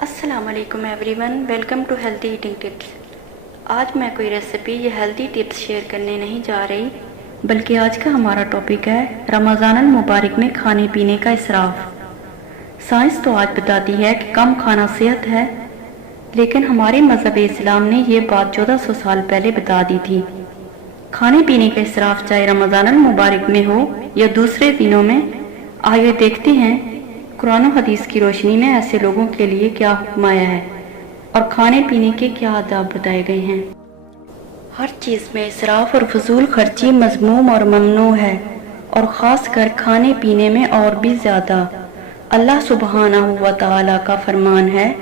السلام علیکم everyone, welcome to healthy eating tips. آج میں کوئی ریسیپی یا ہیلتھی ٹپس شیئر کرنے نہیں جا رہی، بلکہ آج کا ہمارا ٹاپک ہے رمضان المبارک میں کھانے پینے کا اسراف۔ سائنس تو آج بتاتی ہے کہ کم کھانا صحت ہے، لیکن ہمارے مذہب اسلام نے یہ بات 1400 سال پہلے بتا دی تھی۔ کھانے پینے کا اسراف چاہے رمضان المبارک میں ہو یا دوسرے دنوں میں، آئیے دیکھتے ہیں قرآن و حدیث کی روشنی میں ایسے لوگوں کے لیے کیا حکم آیا ہے اور کھانے پینے کے کیا آداب بتائے گئے ہیں۔ ہر چیز میں اسراف اور فضول خرچی مذموم اور ممنوع ہے، اور خاص کر کھانے پینے میں اور بھی زیادہ۔ اللہ سبحانہ و تعالی کا فرمان ہے،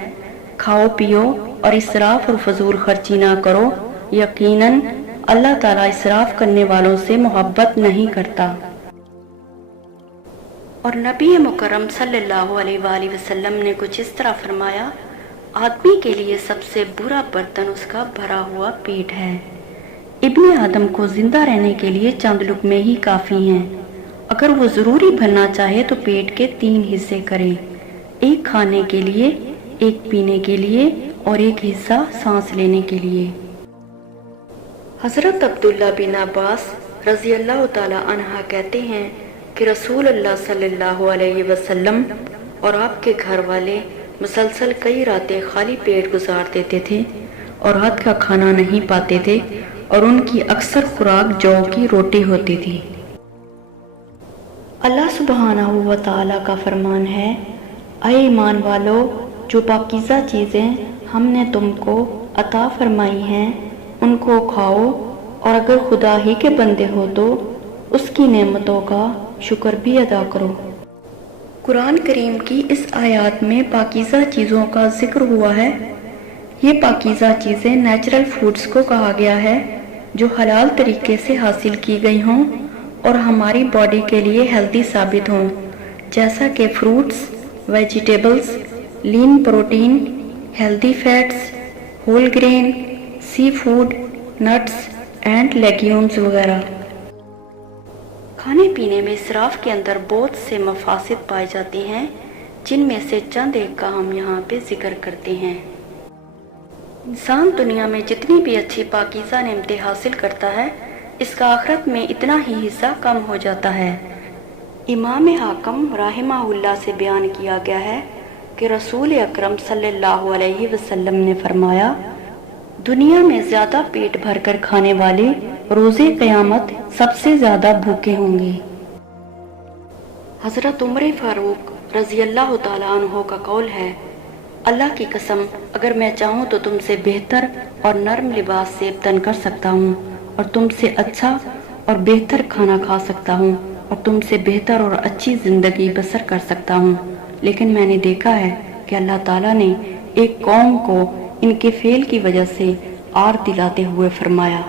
کھاؤ پیو اور اسراف اور فضول خرچی نہ کرو، یقیناً اللہ تعالیٰ اسراف کرنے والوں سے محبت نہیں کرتا۔ اور نبی مکرم صلی اللہ علیہ وآلہ وسلم نے کچھ اس طرح فرمایا، آدمی کے لیے سب سے برا برتن اس کا بھرا ہوا پیٹ ہے۔ ابن آدم کو زندہ رہنے کے لیے چند لقمے ہی کافی ہیں۔ اگر وہ ضروری بھرنا چاہے تو پیٹ کے 3 حصے کرے، ایک کھانے کے لیے، ایک پینے کے لیے اور ایک حصہ سانس لینے کے لیے۔ حضرت عبداللہ بن عباس رضی اللہ تعالی عنہ کہتے ہیں کہ رسول اللہ صلی اللہ علیہ وسلم اور آپ کے گھر والے مسلسل کئی راتیں خالی پیٹ گزار دیتے تھے اور رات کا کھانا نہیں پاتے تھے، اور ان کی اکثر خوراک جو کی روٹی ہوتی تھی۔ اللہ سبحانہ و تعالیٰ کا فرمان ہے، اے ایمان والو، جو پاکیزہ چیزیں ہم نے تم کو عطا فرمائی ہیں ان کو کھاؤ، اور اگر خدا ہی کے بندے ہو تو اس کی نعمتوں کا شکر بھی ادا کرو۔ قرآن کریم کی اس آیات میں پاکیزہ چیزوں کا ذکر ہوا ہے۔ یہ پاکیزہ چیزیں نیچرل فوڈز کو کہا گیا ہے، جو حلال طریقے سے حاصل کی گئی ہوں اور ہماری باڈی کے لیے ہیلتھی ثابت ہوں، جیسا کہ fruits, vegetables, lean protein, healthy fats, whole grain, seafood, nuts and legumes وغیرہ۔ کھانے پینے میں اسراف کے اندر بہت سے مفاسد پائے جاتے ہیں، جن میں سے چند ایک کا ہم یہاں پہ ذکر کرتے ہیں۔ انسان دنیا میں جتنی بھی اچھی پاکیزہ نعمتیں حاصل کرتا ہے، اس کا آخرت میں اتنا ہی حصہ کم ہو جاتا ہے۔ امام حاکم رحمہ اللہ سے بیان کیا گیا ہے کہ رسول اکرم صلی اللہ علیہ وسلم نے فرمایا، دنیا میں زیادہ پیٹ بھر کر کھانے والے روز قیامت سب سے زیادہ بھوکے ہوں گے۔ حضرت عمر فاروق رضی اللہ تعالیٰ عنہ کا قول ہے، اللہ کی قسم، اگر میں چاہوں تو تم سے بہتر اور نرم لباس زیب تن کر سکتا ہوں، اور تم سے اچھا اور بہتر کھانا کھا سکتا ہوں، اور تم سے بہتر اور اچھی زندگی بسر کر سکتا ہوں، لیکن میں نے دیکھا ہے کہ اللہ تعالیٰ نے ایک قوم کو ان کے فعل کی وجہ سے آر دلاتے ہوئے فرمایا،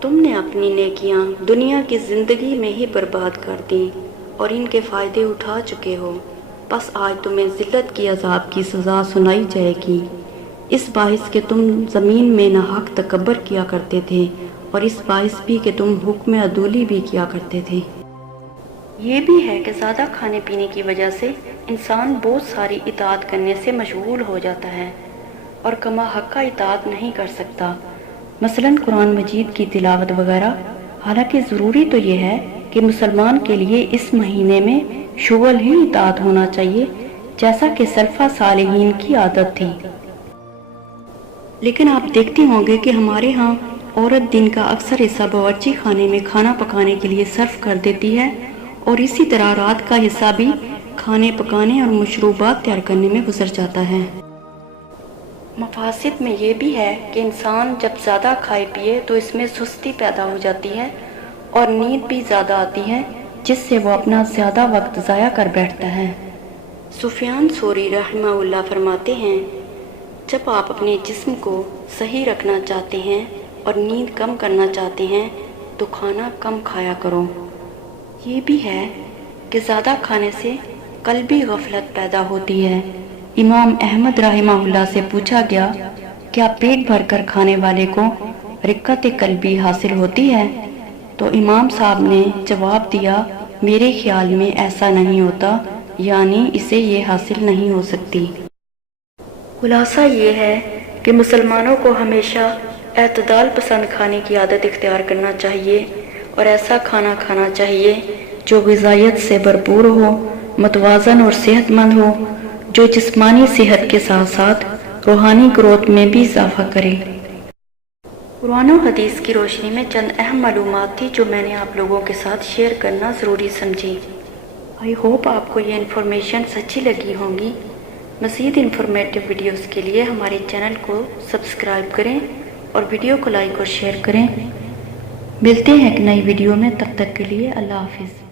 تم نے اپنی نیکیاں دنیا کی زندگی میں ہی برباد کر دیں اور ان کے فائدے اٹھا چکے ہو، بس آج تمہیں ذلت کی عذاب کی سزا سنائی جائے گی، اس باعث کہ تم زمین میں ناحق تکبر کیا کرتے تھے، اور اس باعث بھی کہ تم حکم عدولی بھی کیا کرتے تھے۔ یہ بھی ہے کہ زیادہ کھانے پینے کی وجہ سے انسان بہت ساری اطاعت کرنے سے مشغول ہو جاتا ہے اور کما حق کا اطاعت نہیں کر سکتا، مثلاً قرآن مجید کی تلاوت وغیرہ۔ حالانکہ ضروری تو یہ ہے کہ مسلمان کے لیے اس مہینے میں شغل ہی اطاعت ہونا چاہیے، جیسا کہ سلفہ صالحین کی عادت تھی۔ لیکن آپ دیکھتے ہوں گے کہ ہمارے ہاں عورت دن کا اکثر حصہ باورچی خانے میں کھانا پکانے کے لیے صرف کر دیتی ہے، اور اسی طرح رات کا حصہ بھی کھانے پکانے اور مشروبات تیار کرنے میں گزر جاتا ہے۔ مفاسد میں یہ بھی ہے کہ انسان جب زیادہ کھائے پیے تو اس میں سستی پیدا ہو جاتی ہے اور نیند بھی زیادہ آتی ہے، جس سے وہ اپنا زیادہ وقت ضائع کر بیٹھتا ہے۔ سفیان ثوری رحمہ اللہ فرماتے ہیں، جب آپ اپنے جسم کو صحیح رکھنا چاہتے ہیں اور نیند کم کرنا چاہتے ہیں تو کھانا کم کھایا کرو۔ یہ بھی ہے کہ زیادہ کھانے سے قلبی غفلت پیدا ہوتی ہے۔ امام احمد رحمہ اللہ سے پوچھا گیا، کیا پیٹ بھر کر کھانے والے کو رقت قلبی حاصل ہوتی ہے؟ تو امام صاحب نے جواب دیا، میرے خیال میں ایسا نہیں ہوتا، یعنی اسے یہ حاصل نہیں ہو سکتی۔ خلاصہ یہ ہے کہ مسلمانوں کو ہمیشہ اعتدال پسند کھانے کی عادت اختیار کرنا چاہیے اور ایسا کھانا کھانا چاہیے جو غذائیت سے بھرپور ہو، متوازن اور صحت مند ہو، جو جسمانی صحت کے ساتھ ساتھ روحانی گروتھ میں بھی اضافہ کرے۔ قرآن و حدیث کی روشنی میں چند اہم معلومات تھی جو میں نے آپ لوگوں کے ساتھ شیئر کرنا ضروری سمجھی۔ آئی ہوپ آپ کو یہ انفارمیشن اچھی لگی ہوں گی۔ مزید انفارمیٹیو ویڈیوز کے لیے ہمارے چینل کو سبسکرائب کریں اور ویڈیو کو لائک اور شیئر کریں۔ ملتے ہیں ایک نئی ویڈیو میں، تب تک کے لیے اللہ حافظ۔